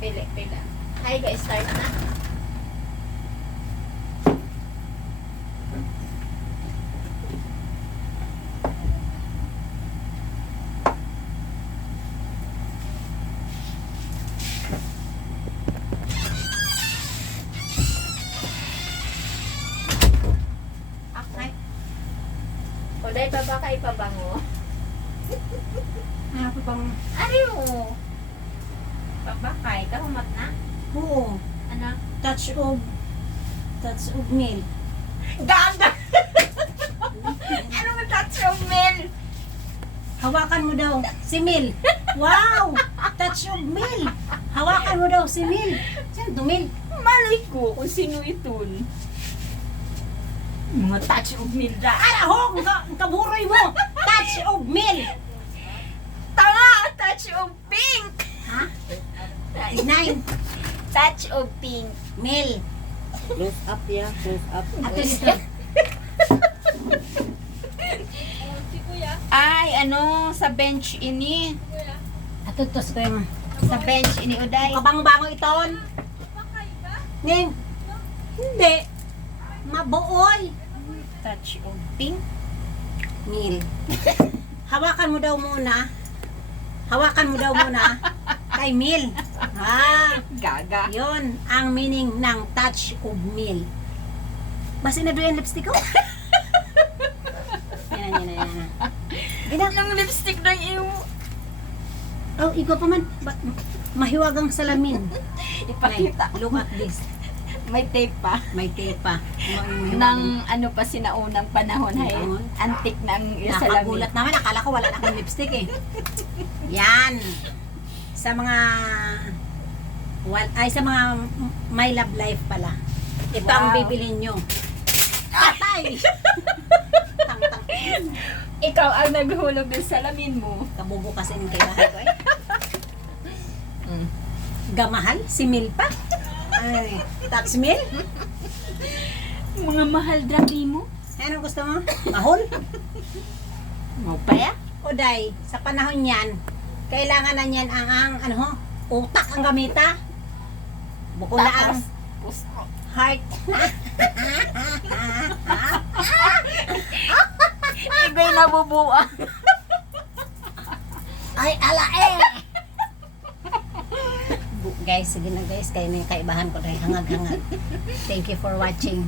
Pili. Hi guys, start na. Okay. Kulay pa ba kay pabango? Ano bang... Ari mo. Pabakay, kahumat na. Oo. Ano? Touch of milk. Gaga! Ano mo touch of milk? Hawakan mo daw si Mil. Wow! Touch of Mil. Hawakan mo daw si Mil. Saan to Mil? Malay ko kung sino itun. Mga touch of milk da. Araho! Ang kaburoy mo! Touch of Mil. Tanga! Touch of pink! Ha? Nine. Touch of pink. Mil. Close up ya, close up. Ato dito. Ay, ano, sa bench ini. Ato to sa kaya Sa bench ini, Uday. kabang-bango iton. Ning. Hindi. Mabuoy. Touch of pink. Mil. Hawakan mo daw muna. Hawakan mo daw muna. Kay Mil. Ah. Gaga. Yon ang meaning ng touch of Mil. Basta na doon yung lipstick ko. Yan. Anong lipstick na iyo? Oh, ikaw pa man. Mahiwagang salamin. Ipakita. Nay, look at this. May tape pa. May tape pa. Nang ano pa sinaunang panahon hay. Oo. Antik na ang salamin. Nakagulat naman. Akala ko wala na akong lipstick eh. Yan. Sa mga sa mga my love life pala. Ito ang Wow. bibilin nyo. Patay! Tang-tang. Ikaw ang naghulog ng salamin mo. Kabubo kasi ng kay bahay ko eh. Gamahal? Si Mil pa? Ay, tax Mil? Mga mahal dragi mo. Anong gusto mo? Mahol? Mo pa ya? O day, sa panahon yan, kailangan na yan ang utak ang gamita. Buko na ang pusto. heart. Iba'y nabubuan. Ay, ala eh! Guys, sige na guys, kayo na yung kaibahan ko na hangag-hangag. Thank you for watching.